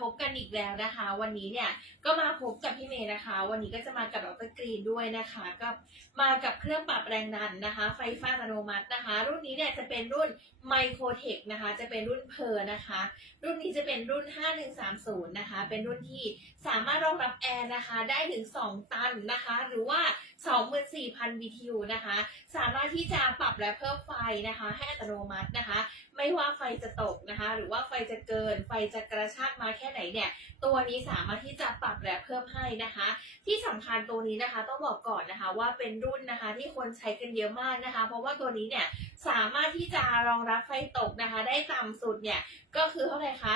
พบกันอีกแล้วนะคะ วันนี้เนี่ยก็มาพบกับพี่เมย์นะคะ วันนี้ก็จะมากับดรกรีนด้วยนะคะก็มากับเครื่องปรับแรงดันนะคะ ไฟฟ้าอัตโนมัตินะคะ รุ่นนี้เนี่ยจะเป็นรุ่นไมโครเทคนะคะ จะเป็นรุ่นเพอร์นะคะ รุ่นนี้จะเป็นรุ่น 5130 นะคะ เป็นรุ่นที่สามารถรองรับแอร์นะคะ ได้ถึง 2 ตันนะคะ หรือว่า 24,000 BTU นะคะ สามารถที่จะปรับและเพิ่มไฟนะคะ ให้อัตโนมัตินะคะ ไม่ว่าไฟจะตกนะคะ หรือว่าไฟจะเกิน ไฟจะกระชากมาแค่ไหนเนี่ยตัวนี้สามารถที่จะปรับและเพิ่มให้นะคะ ที่สำคัญตัวนี้นะคะต้องบอกก่อนนะคะว่าเป็นรุ่นนะคะที่คนใช้กันเยอะมากนะคะ เพราะว่าตัวนี้เนี่ยสามารถที่จะรองรับไฟตกนะคะ ได้ต่ำสุดเนี่ยก็คือเท่าไหร่คะ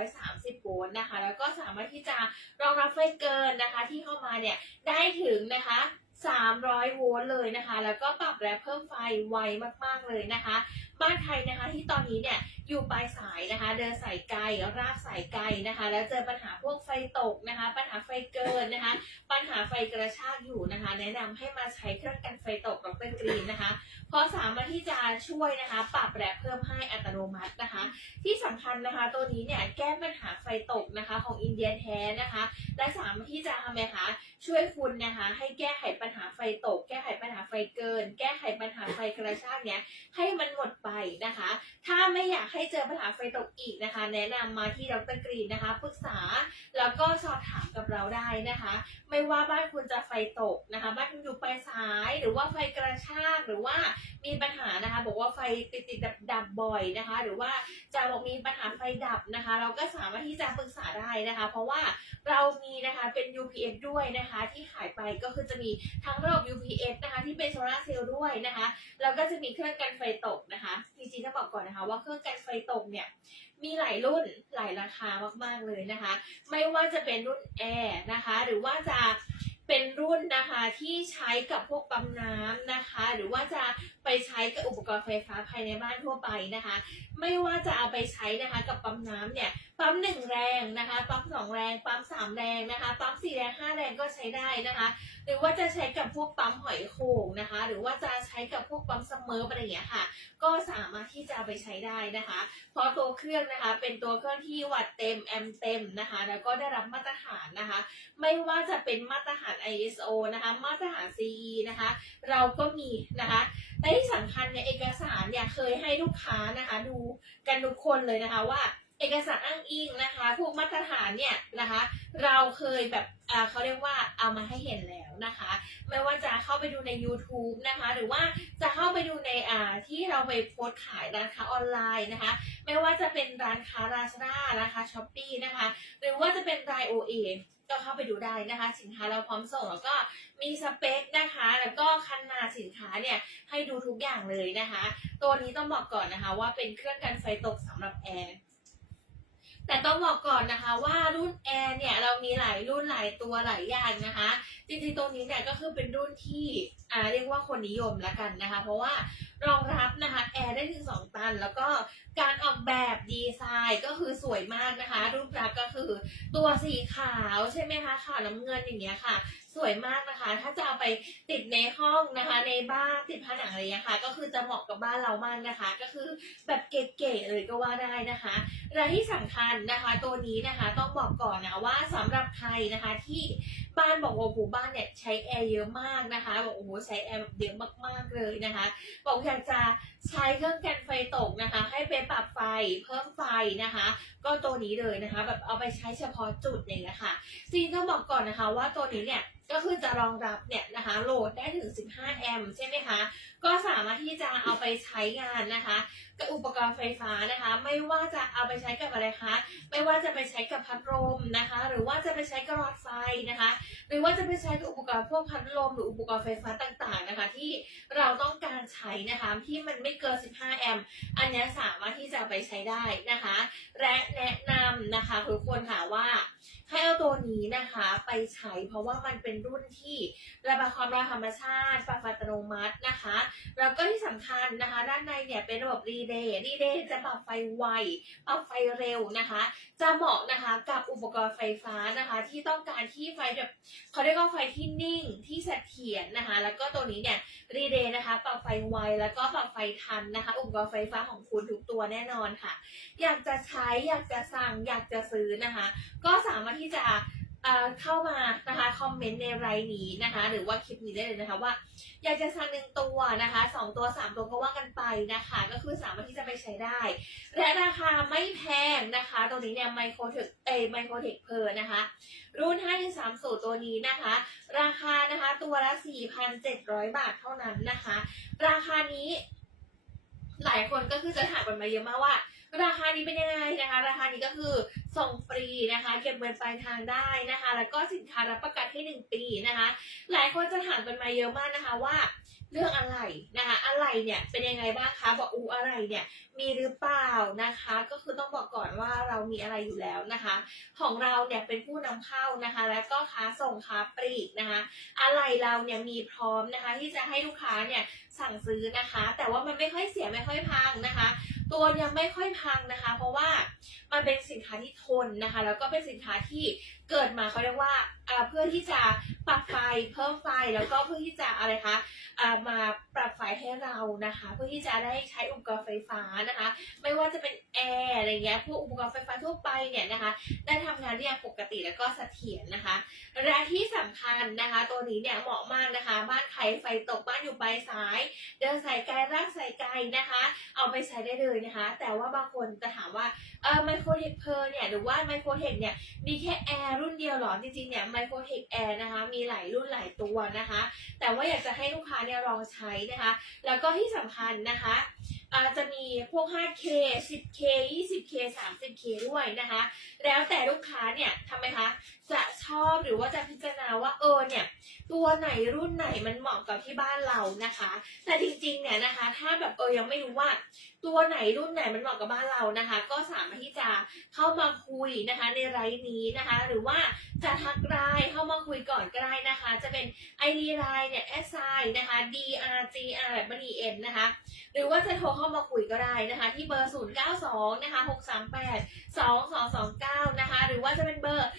130โวลต์นะคะ แล้วก็สามารถที่จะรองรับไฟเกินนะคะ ที่เข้ามาเนี่ยได้ถึงนะคะ300โวลต์เลยนะคะ แล้วก็ปรับและเพิ่มไฟไวมากๆเลยนะคะ บ้านใครนะคะที่ตอนนี้เนี่ย อยู่ปลายสายนะคะ เดินสายไกลรากสายไกลนะคะ แล้วเจอปัญหาพวกไฟตกนะคะ ปัญหาไฟเกินนะคะ ปัญหาไฟกระชากอยู่นะคะ แนะนำให้มาใช้เครื่องกันไฟตกดรกรีนนะคะเพราะสามารถที่จะช่วยนะคะ ปรับและเพิ่มให้อัตโนมัตินะคะ ที่สำคัญนะคะตัวนี้เนี่ยแก้ปัญหาไฟตกนะคะ ของอินเดียแท้นะคะ และสามารถที่จะทำไงคะช่วยคุณนะคะ ให้แก้ไขปัญหาไฟตก แก้ไขปัญหาไฟเกิน แก้ไขปัญหาไฟกระชากเนี้ยให้มันหมดไปนะคะ ถ้าไม่อยากให้เจอปัญหาไฟตกอีกนะคะ แนะนำมาที่ดรกรีนนะคะปรึกษาแล้วก็สอบถามกับเราได้นะคะ ไม่ว่าบ้านคุณจะไฟตกนะคะ บ้านคุณอยู่ปลายสายหรือว่าไฟกระชากหรือว่ามีปัญหานะคะ บอกว่าไฟติดติดดับดับบ่อยนะคะ หรือว่าจะบอกมีปัญหาไฟดับนะคะ เราก็สามารถที่จะปรึกษาได้นะคะ เพราะว่าเรามีนะคะเป็น UPS ด้วยนะคะ ที่ขายไปก็คือจะมีทั้งระบบ UPS นะคะ ที่เป็นโซลาร์เซลล์ด้วยนะคะแล้วก็จะมีเครื่องกันไฟตกนะคะ ริงๆต้องบอกก่อนนะคะ ว่าเครื่องกันไฟตกเนี่ยมีหลายรุ่นหลายราคามากๆเลยนะคะ ไม่ว่าจะเป็นรุ่นแอร์นะคะ หรือว่าจะ เป็นรุ่นนะคะที่ใช้กับพวกปั๊มน้ำนะคะ หรือว่าจะไปใช้กับอุปกรณ์ไฟฟ้าภายในบ้านทั่วไปนะคะ ไม่ว่าจะเอาไปใช้นะคะกับปั๊มน้ำเนี่ยปั๊มหนึ่งแรงนะคะปั๊มสองแรงปั๊มสามแรงนะคะปั๊มสี่แรงห้าแรงก็ใช้ได้นะคะ หรือว่าจะใช้กับพวกปั๊มหอยโข่งนะคะ หรือว่าจะใช้กับพวกปั๊มเสมออะไรอย่างเงี้ยค่ะ ก็สามารถที่จะไปใช้ได้นะคะ เพราะตัวเครื่องนะคะ เป็นตัวเครื่องที่วัดเต็มแอมป์เต็มนะคะ แล้วก็ได้รับมาตรฐานนะคะ ไม่ว่าจะเป็นมาตรฐาน ISO นะคะมาตรฐาน CE นะคะ เราก็มีนะคะและที่สำคัญเนี่ยเอกสารเนี่ยเคยให้ลูกค้านะคะดูกันทุกคนเลยนะคะว่าเอกสารอ้างอิงนะคะพวกมาตรฐานเนี่ยนะคะ เราเคยแบบเขาเรียกว่าเอามาให้เห็นแล้วนะคะ ไม่ว่าจะเข้าไปดูใน YouTube นะคะ หรือว่าจะเข้าไปดูในอ่าที่เราไปโพสขายร้านค้าออนไลน์นะคะ ไม่ว่าจะเป็นร้านค้า Lazada นะคะช้อปปีนะคะ หรือว่าจะเป็นราย OA ก็เข้าไปดูได้นะคะ สินค้าเราพร้อมส่งแล้วก็มีสเปคนะคะ แล้วก็ขนาดสินค้าเนี่ยให้ดูทุกอย่างเลยนะคะ ตัวนี้ต้องบอกก่อนนะคะ ว่าเป็นเครื่องกันไฟตกสำหรับแอร์แต่ต้องบอกก่อนนะคะว่ารุ่นแอร์เนี่ยเรามีหลายรุ่นหลายตัวหลายอย่างนะคะ จริงๆตัวนี้เนี่ยก็คือเป็นรุ่นที่ อ่าเรียกว่าคนนิยมละกันนะคะ เพราะว่ารองรับนะคะแอร์ได้ถึง2ตัน แล้วก็การออกแบบดีไซน์ก็คือสวยมากนะคะ รูปลักษณ์ก็คือตัวสีขาวใช่ไหมคะขาวน้ำเงินอย่างเงี้ยค่ะ สวยมากนะคะ ถ้าจะเอาไปติดในห้องนะคะ ในบ้านติดผนังอะไรอย่างเงี้ยค่ะ ก็คือจะเหมาะกับบ้านเรามากนะคะ ก็คือแบบเก๋ๆเลยก็ว่าได้นะคะและที่สำคัญนะคะ ตัวนี้นะคะต้องบอกก่อนนะว่าสำหรับใครนะคะที่บ้านบอกว่าโอ้โหบ้านเนี่ยใช้แอร์เยอะมากนะคะบอกโอ้โหใช้แอร์แบบเยอะมากๆเลยนะคะบอกอยากจะใช้เครื่องกันไฟตกนะคะ ให้ไปปรับไฟเพิ่มไฟนะคะ ก็ตัวนี้เลยนะคะ แบบเอาไปใช้เฉพาะจุดอย่างเงี้ยค่ะจริงต้องบอกก่อนนะคะ ว่าตัวนี้เนี่ย ก็คือจะรองรับเนี่ยนะคะโหลดได้ถึง 15 แอมป์ใช่ไหมคะ ก็สามารถที่จะเอาไปใช้งานนะคะกับอุปกรณ์ไฟฟ้านะคะ ไม่ว่าจะเอาไปใช้กับอะไรคะไม่ว่าจะไปใช้กับพัดลมนะคะ หรือว่าจะไปใช้กับหลอดไฟนะคะ หรือว่าจะไปใช้กับอุปกรณ์พวกพัดลมหรืออุปกรณ์ไฟฟ้าต่างๆนะคะ ที่เราต้องการใช้นะคะที่มันไม่เกิน 15 แอมป์อันนี้สามารถที่จะไปใช้ได้นะคะ และแนะนำนะคะทุกคนค่ะว่าให้เอาตัวนี้นะคะไปใช้เพราะว่ามันเป็นรุ่นที่ระบายความร้อนธรรมชาติปรับฟอัตโนมัตินะคะ แล้วก็ที่สำคัญนะคะ ด้านในเนี่ยเป็นระบบรีเลย์รีเลย์จะปรับไฟไวปรับไฟเร็วนะคะ จะเหมาะนะคะกับอุปกรณ์ไฟฟ้านะคะ ที่ต้องการที่ไฟแบบเขาเรียกว่าไฟที่นิ่งที่เสถียรนะคะ แล้วก็ตัวนี้เนี่ยรีเลย์นะคะปรับไฟไวแล้วก็ปรับไฟทันนะคะ อุปกรณ์ไฟฟ้าของคุณทุกตัวแน่นอนค่ะ อยากจะใช้อยากจะสั่งอยากจะซื้อนะคะ ก็สามารถที่จะ เข้ามานะคะคอมเมนต์ในไลน์นี้นะคะ หรือว่าคลิปนี้ได้เลยนะคะว่า อยากจะสั่งหนึ่งตัวนะคะสองตัวสามตัวก็ว่ากันไปนะคะ ก็คือสามารถที่จะไปใช้ได้ และราคาไม่แพงนะคะ ตัวนี้เนี่ยไมโครเทคเอไมโครเทคเพอร์นะคะ รุ่น5 3สูตรตัวนี้นะคะ ราคานะคะตัวละ4,700บาทเท่านั้นนะคะ ราคานี้ หลายคนก็คือจะถามกันมาเยอะมากว่า ราคานี้เป็นยังไงนะคะ ราคานี้ก็คือส่งฟรีนะคะ เก็บเงินปลายทางได้นะคะ แล้วก็สินค้ารับประกันให้หนึ่งปีนะคะ หลายคนจะถามกันมาเยอะมากนะคะว่าเรื่องอะไรนะคะอะไรเนี่ยเป็นยังไงบ้างคะบอกอูอะไรเนี่ยมีหรือเปล่านะคะ ก็คือต้องบอกก่อนว่าเรามีอะไรอยู่แล้วนะคะ ของเราเนี่ยเป็นผู้นำเข้านะคะ แล้วก็ค้าส่งค้าปลีกนะคะ อะไรเราเนี่ยมีพร้อมนะคะ ที่จะให้ลูกค้าเนี่ยสั่งซื้อนะคะ แต่ว่ามันไม่ค่อยเสียไม่ค่อยพังนะคะ ตัวยังไม่ค่อยพังนะคะ เพราะว่ามันเป็นสินค้าที่ทนนะคะ แล้วก็เป็นสินค้าที่ เกิดมาเขาเรียกว่าเพื่อที่จะปรับไฟเพิ่มไฟแล้วก็เพื่อที่จะอะไรคะมาปรับไฟให้เรานะคะ เพื่อที่จะได้ใช้อุปกรณ์ไฟฟ้านะคะ ไม่ว่าจะเป็นแอร์อะไรเงี้ยพวกอุปกรณ์ไฟฟ้าทั่วไปเนี่ยนะคะ ได้ทำงานได้อย่างปกติแล้วก็เสถียรนะคะและที่สำคัญนะคะ ตัวนี้เนี่ยเหมาะมากนะคะ บ้านใครไฟตกบ้านอยู่ปลายสาย เดินสายไกลรากสายไกลนะคะ เอาไปใช้ได้เลยนะคะ แต่ว่าบางคนจะถามว่าเออไมโครเทคเพอร์เนี่ยหรือว่าไมโครเทคเนี่ยมีแค่แอร์รุ่นเดียวหรอ จริงๆ เนี่ยไมโครเทคแอร์นะคะ มีหลายรุ่นหลายตัวนะคะ แต่ว่าอยากจะให้ลูกค้าเนี่ยลองใช้นะคะ แล้วก็ที่สำคัญนะคะ อาจะมีพวก 5K 10K 20K 30K ด้วยนะคะ แล้วแต่ลูกค้าเนี่ยทำไมคะ จะชอบหรือว่าจะพิจารณาว่าเออเนี่ยตัวไหนรุ่นไหนมันเหมาะกับที่บ้านเรานะคะ แต่จริงๆเนี่ยนะคะ ถ้าแบบเออยังไม่รู้ว่า ตัวไหนรุ่นไหนมันเหมาะกับบ้านเรานะคะ ก็สามารถที่จะเข้ามาคุยนะคะในไลน์นี้นะคะ หรือว่าจะทักไลน์เข้ามาคุยก่อนก็ได้นะคะ จะเป็น ID ไลน์เนี่ย s i นะคะ d r g r แบบบัน n นะคะ หรือว่าจะโทรเข้ามาคุยก็ได้นะคะ ที่เบอร์ 092 นะคะ 638 2229 นะคะ หรือว่าจะเป็นเบอร์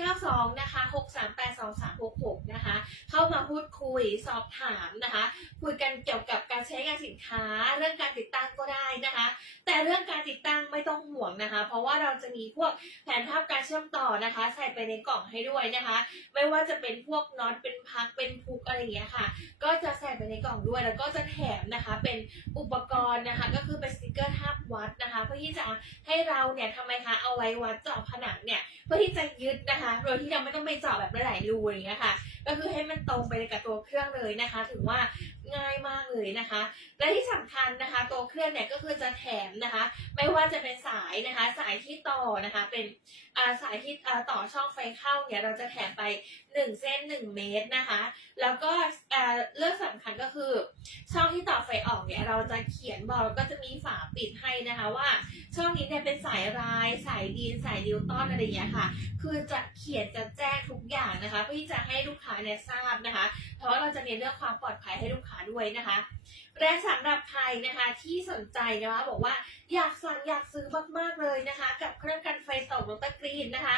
092 นะคะ 638 2366 นะคะ เข้ามาพูดคุยสอบถามนะคะ คุยกันเกี่ยวกับการใช้งานสินค้า เรื่องการติดตั้งก็ได้นะคะ แต่เรื่องการติดตั้งไม่ต้องห่วงนะคะ เพราะว่าเราจะมีพวกแผนภาพการเชื่อมต่อนะคะ ใส่ไปในกล่องให้ด้วยนะคะ ไม่ว่าจะเป็นพวกน็อตเป็นพักเป็นพุกอะไรอย่างเงี้ยค่ะ ก็จะใส่ไปในกล่องด้วยแล้วก็จะแถมนะคะเป็นอุปกรณ์นะคะ ก็คือเป็นสติกเกอร์ทาบวัดนะคะ เพื่อที่จะให้เราเนี่ยทำไมคะเอาไว้วัดเจาะผนังเนี่ยเพื่อที่จะยึดนะคะ โดยที่เราไม่ต้องไปเจาะแบบหลายๆรูอย่างเงี้ยค่ะ ก็คือให้มันตรงไปกับตัวเครื่องเลยนะคะ ถือว่า ง่ายมากเลยนะคะ และที่สำคัญนะคะตัวเครื่องเนี่ยก็คือจะแถมนะคะ ไม่ว่าจะเป็นสายนะคะ สายที่ต่อนะคะเป็นาสายที่ต่อช่องไฟเข้าเนี่ยเราจะแถมไป 1 เส้น 1 เมตรนะคะ แล้วก็เรื่องสำคัญก็คือ ช่องที่ต่อไฟออกเนี่ยเราจะเขียนบอกแล้วก็จะมีฝาปิดให้นะคะว่า ช่องนี้เนี่ยเป็นสายราย สายดีนสายดิวต้อนอะไรอย่างเงี้ยค่ะ คือจะเขียนจะแจ้งทุกอย่างนะคะ เพื่อที่จะให้ลูกค้าเนี่ยทราบนะคะ เพราะว่าเราจะเน้นเรื่องความปลอดภัยให้ลูกค้าด้วยนะคะ และสำหรับใครนะคะที่สนใจนะคะบอกว่าอยากสั่งอยากซื้อมากๆเลยนะคะ กับเครื่องกันไฟตกดรกรีนนะคะ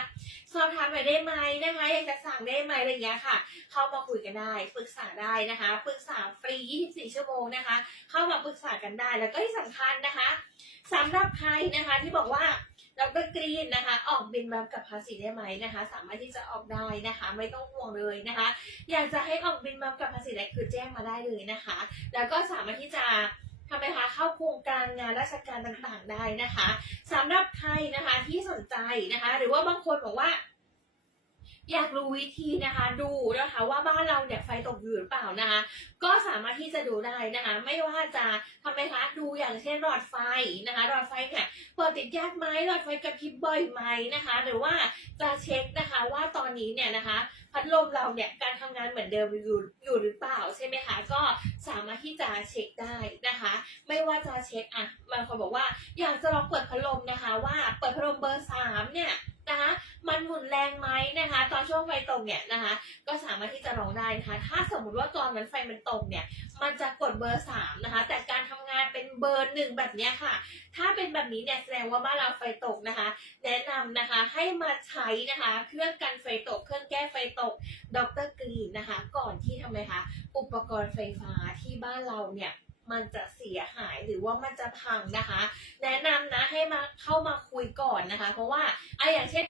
สอบถามหน่อยได้ไหมนะคะ อยากจะสั่งได้ไหมอะไรอย่างเงี้ยค่ะ เข้ามาคุยกันได้ปรึกษาได้นะคะปรึกษาฟรี 24 ชั่วโมงนะคะ เข้ามาปรึกษากันได้แล้วก็ที่สำคัญนะคะสำหรับใครนะคะที่บอกว่า ดรกรีนนะคะ ออกบินแบบกับภาษีได้ไหมนะคะ สามารถที่จะออกได้นะคะ ไม่ต้องห่วงเลยนะคะ อยากจะให้ออกบินแบบกับภาษีได้คือแจ้งมาได้เลยนะคะ แล้วก็สามารถที่จะทำไมคะเข้าโครงการงานราชการต่างๆได้นะคะสำหรับใครนะคะที่สนใจนะคะ หรือว่าบางคนบอกว่า อยากรู้วิธีนะคะ ดูนะคะ ว่าบ้านเราเนี่ยไฟตกอยู่หรือเปล่านะคะ ก็สามารถที่จะดูได้นะคะ ไม่ว่าจะทำไมคะดูอย่างเช่นหลอดไฟนะคะหลอดไฟเนี่ยเปิดติดยากไหมหลอดไฟกระพริบบ่อยไหมนะคะ หรือว่าจะเช็คนะคะว่าตอนนี้เนี่ยนะคะ พัดลมเราเนี่ยการทำงานเหมือนเดิมอยู่อยู่หรือเปล่าใช่ไหมคะก็สามารถที่จะเช็คได้นะคะ ไม่ว่าจะเช็คอะบางคนบอกว่าอยากจะลองเปิดพัดลมนะคะ ว่าเปิดพัดลมเบอร์สามเนี่ย นะคะมันหมุนแรงไหมนะคะ ตอนช่วงไฟตกเนี่ยนะคะ ก็สามารถที่จะร้องได้นะคะ ถ้าสมมุติว่าตอนนั้นไฟมันตกเนี่ย มันจะกดเบอร์สามนะคะ แต่การทำงานเป็นเบอร์หนึ่งแบบนี้ค่ะ ถ้าเป็นแบบนี้เนี่ยแสดงว่าบ้านเราไฟตกนะคะ แนะนำนะคะให้มาใช้นะคะ เครื่องกันไฟตก เครื่องแก้ไฟตกดรกรีนนะคะ ก่อนที่ทำไมคะ อุปกรณ์ไฟฟ้าที่บ้านเราเนี่ย มันจะเสียหายหรือว่ามันจะพังนะคะ แนะนำนะให้มาเข้ามาคุยก่อนนะคะ เพราะว่าไออย่างเช่น